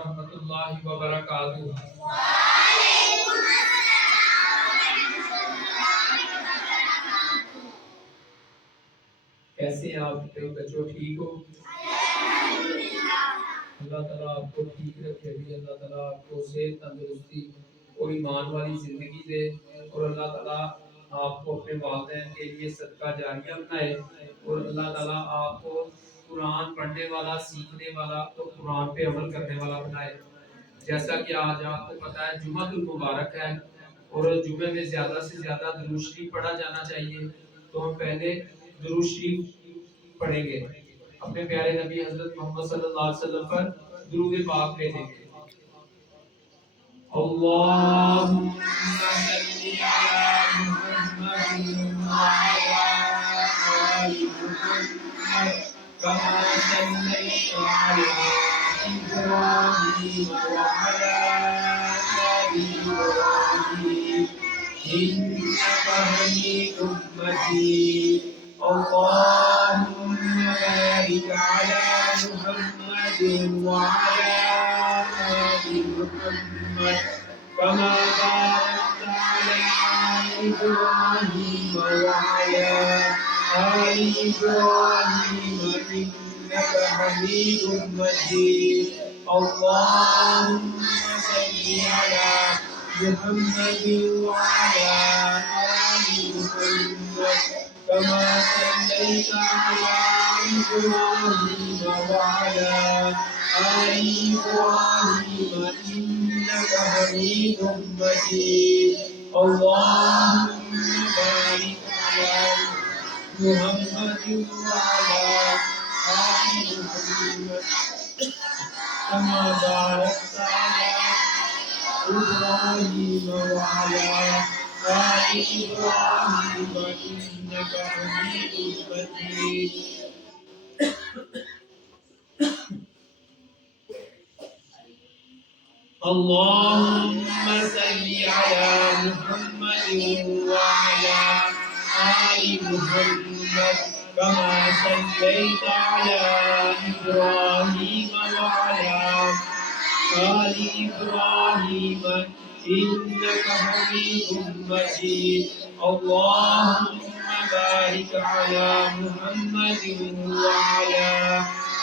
ورحمۃ اللہ وبرکاتہ۔ کیسے ہیں آپ بچوں؟ ٹھیک ہو؟ اللہ تعالیٰ آپ کو ٹھیک رکھے بھی، اللہ تعالیٰ آپ کو صحت تندرستی اور ایمان والی زندگی دے، اور اللہ تعالیٰ آپ کو اپنے والدین کے لیے صدقہ جاریہ بنائے، اور اللہ تعالیٰ آپ کو قرآن پڑھنے والا، سیکھنے والا اور قرآن پہ عمل کرنے والا بنائے۔ جیسا کہ آج آپ کو پتا ہے جمعہ المبارک ہے، اور جمعے میں زیادہ سے زیادہ درود شریف پڑھا جانا چاہیے، تو ہم پہلے درود شریف پڑھیں گے، اپنے پیارے نبی حضرت محمد صلی اللہ علیہ وسلم پر درود پاک بھیجیں گے۔ اللہم صلی علی محمد وعلی آل محمد کما صلیت علی ابراہیم وعلی آل ابراہیم انک حمید مجید۔ اللہم بارک علی محمد وعلی آل محمد کما بارکت علی ابراہیم وعلی آل ابراہیم انک حمید مجید۔ اللہم صلی علی محمد وعلی آل محمد كما صليت على إبراهيم وعلى آل إبراهيم إنك حميد مجيد۔ اللهم بارك على محمد وعلى آل محمد كما باركت على إبراهيم وعلى آل إبراهيم إنك حميد مجيد۔ اللهم صل على محمد وعلى آل محمد كما صليت على إبراهيم وعلى آل إبراهيم إنك حميد مجيد۔ اللهم بارك على محمد وعلى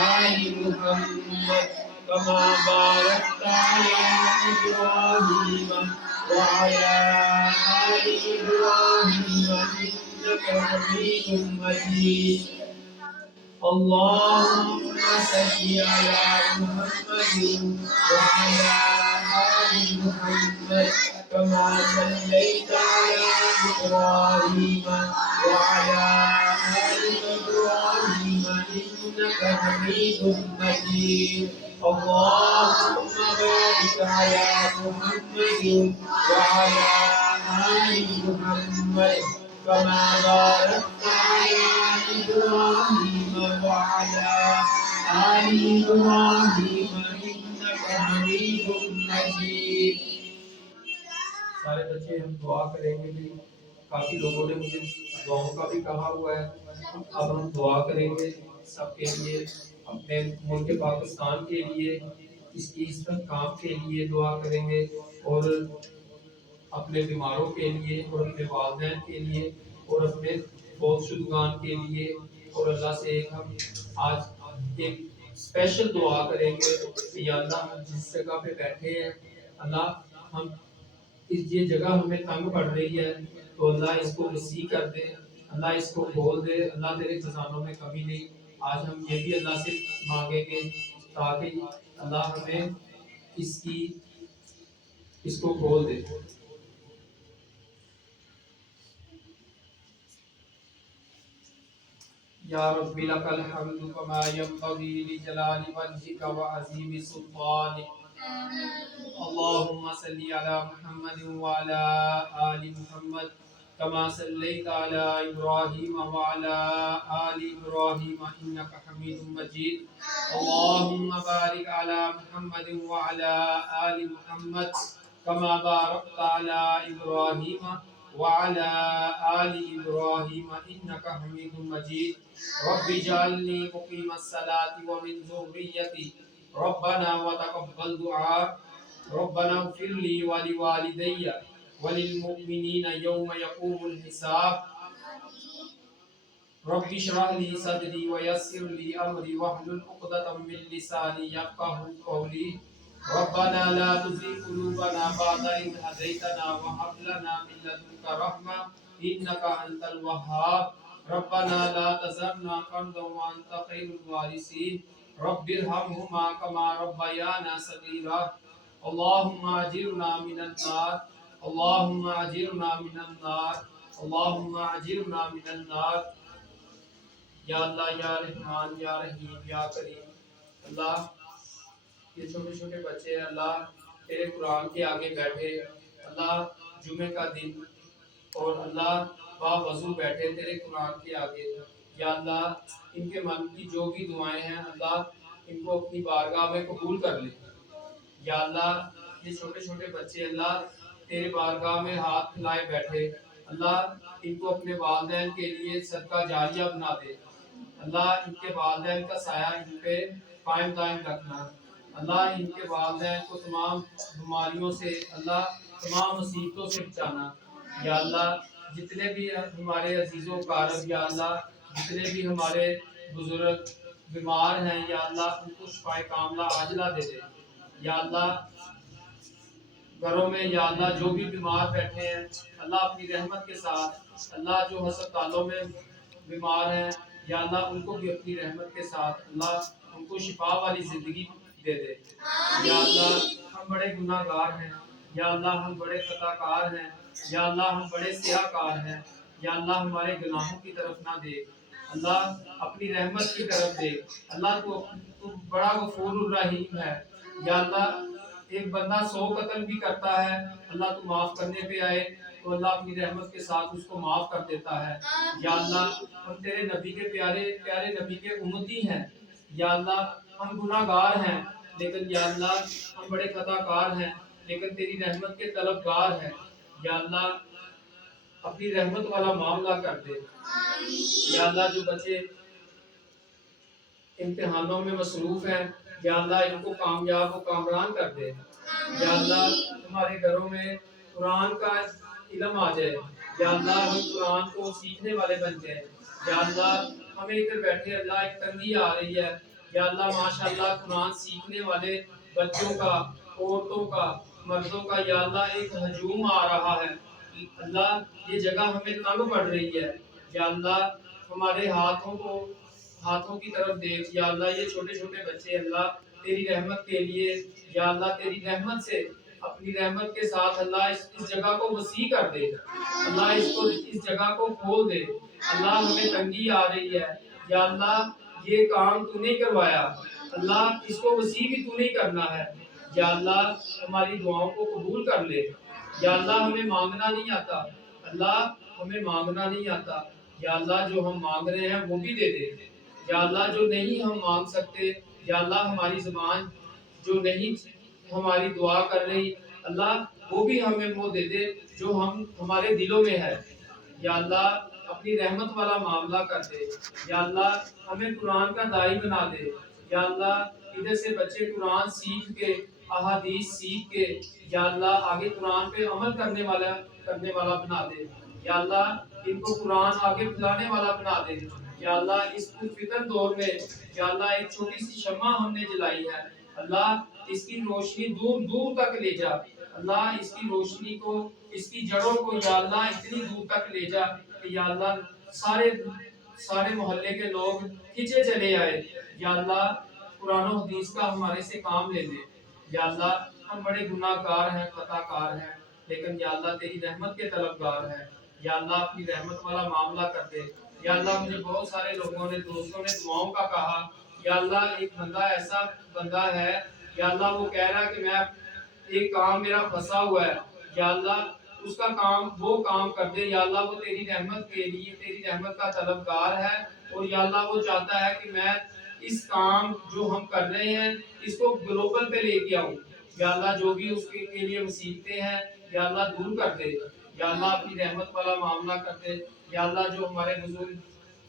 آل محمد كما باركت على إبراهيم وعلى آل إبراهيم إنك حميد مجيد۔ اللهم صل على محمد وعلى آل محمد كما صليت على إبراهيم وعلى آل إبراهيم إنك حميد مجيد۔ اللهم بارك على محمد وعلى آل محمد كما باركت على إبراهيم وعلى آل إبراهيم إنك حميد مجيد۔ سارے بچے ہم دعا کریں گے، کافی لوگوں نے مجھے دعاؤں کا بھی کہا ہوا ہے، اب ہم دعا کریں گے سب کے لیے، اپنے ملک پاکستان کے لیے، اس کی استحکام کے لیے دعا کریں گے، اور اپنے بیماروں کے لیے، اور اپنے والدین کے لیے، اور اپنے فوت شدگان کے لیے، اور اللہ سے ہم آج ایک اسپیشل دعا کریں گے کہ یا اللہ ہم جس جگہ پہ بیٹھے ہیں، اللہ ہم یہ جگہ ہمیں تنگ پڑ رہی ہے، تو اللہ اس کو وسیع کر دے، اللہ اس کو کھول دے، اللہ تیرے خزانوں میں کمی نہیں۔ آج ہم یہ بھی اللہ سے مانگیں گے تاکہ اللہ ہمیں اس کو کھول دے۔ یا رب لک الحمد کما ینبغی لجلال وجهک وعظیم سلطانک۔ اللهم صل على محمد وعلى آل محمد كما صليت على إبراهيم وعلى آل إبراهيم إنك حميد مجيد۔ اللهم بارك على محمد وعلى آل محمد كما باركت على إبراهيم وعلى آل إبراهيم إنك حميد مجيد۔ رب اجعلني مقيم الصلاة ومن ذريتي ربنا وتقبل دعاء ربنا اغفر لي ولوالدي وللمؤمنين يوم يقوم الحساب رب اشرح لي صدري ويسر لي امري واحلل عقدة من لساني يفقهوا قولي ربنا لا تزغ قلوبنا بعد إذ هديتنا وهب لنا من لدنك رحمة إنك أنت الوهاب ربنا لا تذرنا فردا وأنت خير الوارثين رب ارحمهما كما ربيانا صغيرا اللهم أجرنا من النار اللهم أجرنا من النار اللهم أجرنا من النار یا اللہ یا رحمان یا رحیم یا کریم اللہ یہ چھوٹے چھوٹے بچے اللہ تیرے قرآن کے آگے بیٹھے اللہ جمعے کا دن اور اللہ با وضو بیٹھے تیرے قرآن کے آگے یا اللہ ان کے من کی جو بھی دعائیں ہیں اللہ ان کو اپنی بارگاہ میں قبول کر لے یا اللہ یہ چھوٹے چھوٹے بچے اللہ تیرے بارگاہ میں ہاتھ پھیلائے بیٹھے اللہ ان کو اپنے والدین کے لیے صدقہ جاریہ بنا دے اللہ ان کے والدین کا سایہ ان پہ قائم دائم رکھنا اللہ ان کے والدین کو تمام بیماریوں سے اللہ تمام مصیبتوں سے بچانا یا اللہ جتنے بھی ہمارے عزیز و اقارب یا اللہ جتنے بھی ہمارے بزرگ بیمار ہیں یا اللہ ان کو شفائے کاملہ عاجلہ دے دے یا اللہ گھروں میں یا اللہ جو بھی بیمار بیٹھے ہیں اللہ اپنی رحمت کے ساتھ اللہ جو ہسپتالوں میں بیمار ہیں یا اللہ ان کو بھی اپنی رحمت کے ساتھ اللہ ان کو شفا والی زندگی دے دے یا اللہ ہم بڑے گناہ گار ہیں یا اللہ ہم بڑے خطا کار ہیں یا اللہ ہم بڑے سیاہ کار ہیں یا اللہ ہمارے گناہوں کی طرف نہ دے اللہ اپنی رحمت کی طرف دے اللہ تو بڑا غفور الرحیم ہے یا اللہ ایک بندہ 100 قتل بھی کرتا ہے اللہ تو معاف کرنے پہ آئے تو اللہ اپنی رحمت کے ساتھ اس کو معاف کر دیتا ہے یا اللہ ہم تیرے نبی کے پیارے نبی کے امتی ہیں یا اللہ ہم گناہ گار ہیں لیکن یا اللہ ہم بڑے خطا کار ہیں لیکن تیری رحمت کے طلبگار ہیں یا اللہ اپنی رحمت والا معاملہ کر دے یا اللہ جو بچے امتحانوں میں مصروف ہیں یا اللہ ان کو کامیاب و کامران کر دے یا اللہ ہمارے گھروں میں قرآن کا علم آ جائے یا اللہ ہم قرآن کو سیکھنے والے بن جائیں یا اللہ ہمیں ادھر بیٹھے اللہ ایک تنگی آ رہی ہے یا اللہ ماشاءاللہ قرآن سیکھنے والے بچوں کا عورتوں کا مردوں کا یا اللہ ایک ہجوم آ رہا ہے اللہ یہ جگہ ہمیں تنگ پڑ رہی ہے یا اللہ ہمارے ہاتھوں کی طرف دیکھ یا اللہ یہ چھوٹے چھوٹے بچے اللہ تیری رحمت کے لیے یا اللہ تیری رحمت سے اپنی رحمت کے ساتھ اللہ اس جگہ کو وسیع کر دے اللہ اس جگہ کو کھول دے اللہ ہمیں تنگی آ رہی ہے یا اللہ یہ کام تو نہیں کروایا اللہ اس کو وسیع بھی تو نہیں کرنا ہے یا اللہ ہماری دعاؤں کو قبول کر لے یا اللہ ہمیں مانگنا نہیں آتا اللہ ہمیں مانگنا نہیں آتا یا اللہ جو ہم مانگ رہے ہیں وہ بھی دے دے یا اللہ جو نہیں ہم مانگ سکتے یا اللہ ہماری زبان جو نہیں ہماری دعا کر رہی اللہ وہ بھی ہمیں وہ دے دے جو ہمارے دلوں میں ہے یا اللہ اپنی رحمت والا معاملہ کر دے یا اللہ ہمیں قرآن کا داعی بنا دے یا اللہ ادھر سے بچے قرآن سیکھ کے احادیث سیکھ کے یا اللہ آگے قرآن پہ عمل کرنے والا بنا دے یا اللہ ان کو قرآن آگے پھیلانے والا بنا دے یا اللہ اس فتن دور میں یا اللہ ایک چھوٹی سی شمع ہم نے جلائی ہے اللہ اس کی روشنی دور دور تک لے جا اللہ اس کی روشنی کو اس کی جڑوں کو یا اللہ اتنی دور تک لے جا کہ یا اللہ سارے محلے کے لوگ کھچے چلے آئے یا اللہ قرآن و حدیث کا ہمارے سے کام لے لے یا اللہ ہم بڑے گناہ گار ہیں خطا کار ہیں لیکن یا اللہ تیری رحمت کے طلبگار ہیں یا اللہ اپنی رحمت والا معاملہ کر دے یا اللہ مجھے بہت سارے لوگوں نے دوستوں نے دعاؤں کا کہا یا اللہ ایک ایسا بندہ ہے یا اللہ وہ کہہ رہا ہے کہ میں ایک کام میرا پھنسا ہوا ہے یا اللہ اس کا وہ کام کر دے یا اللہ وہ تیری رحمت کے لیے تیری رحمت کا طلبگار ہے اور یا اللہ وہ چاہتا ہے کہ میں اس کام جو ہم کر رہے ہیں اس کو گلوبل پہ لے کے آؤں یا اللہ جو بھی اس کے لیے مصیبتیں ہیں یا اللہ دور کر دے یا اللہ اپنی رحمت والا معاملہ کر دے یا اللہ جو ہمارے بزرگ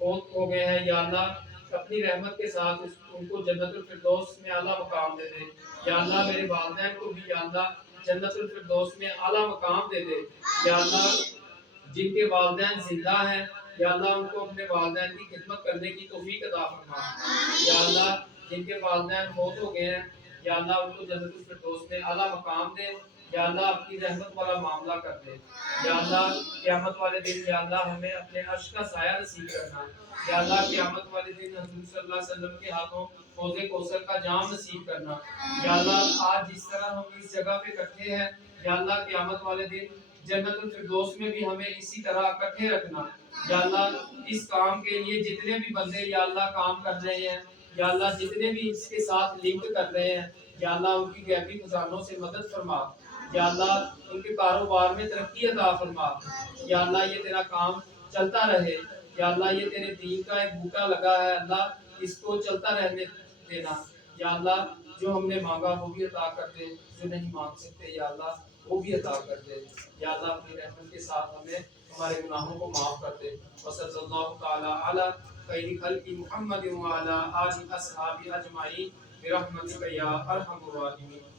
فوت ہو گئے ہیں یا اللہ اپنی رحمت کے ساتھ ان کو جنت الفردوس میں اعلیٰ مقام دے دے۔ یا اللہ میرے والدین کو بھی یا اللہ جنت الفردوس میں اعلیٰ مقام دے دے۔ یا اللہ جن کے والدین زندہ ہیں یا اللہ ان کو اپنے والدین کی خدمت کرنے کی توفیق عطا فرما۔ یا اللہ جن کے والدین فوت ہو گئے ہیں یا اللہ ان کو جنت الفردوس میں اعلیٰ مقام دے۔ یا اللہ اپنی رحمت والا معاملہ کر دے۔ یا اللہ قیامت والے دن یا اللہ ہمیں اپنے عرش کا سایہ نصیب کرنا۔ یا اللہ قیامت والے دن حضور صلی اللہ علیہ وسلم کے ہاتھوں حوض کوثر کا جام نصیب کرنا۔ یا اللہ آج جس طرح ہم اس جگہ پہ اکٹھے ہیں یا اللہ قیامت والے دن جنت الفردوس میں بھی ہمیں اسی طرح اکٹھے رکھنا۔ یا اللہ اس کام کے لیے جتنے بھی بندے یا اللہ کام کر رہے ہیں یا اللہ جتنے بھی اس کے ساتھ لنک کر رہے ہیں یا اللہ ان کی غیبی خزانوں سے مدد فرما۔ یا اللہ ان کے کاروبار میں ترقی عطا فرما۔ یا اللہ یہ تیرا کام چلتا رہے۔ یا اللہ یہ تیرے دین کا ایک بوٹا لگا ہے اللہ اس کو چلتا رہنے دینا۔ یا اللہ جو ہم نے مانگا وہ بھی عطا کر دے، جو نہیں مانگ سکتے یا اللہ وہ بھی عطا کر دے۔ یا اللہ اپنی رحمت کے ساتھ ہمیں ہمارے گناہوں کو معاف کر دے۔ وصلی اللہ تعالی علی خیر خلق محمد وعلی آلہ اصحابہ اجمعین برحمتک یا ارحم الراحمین۔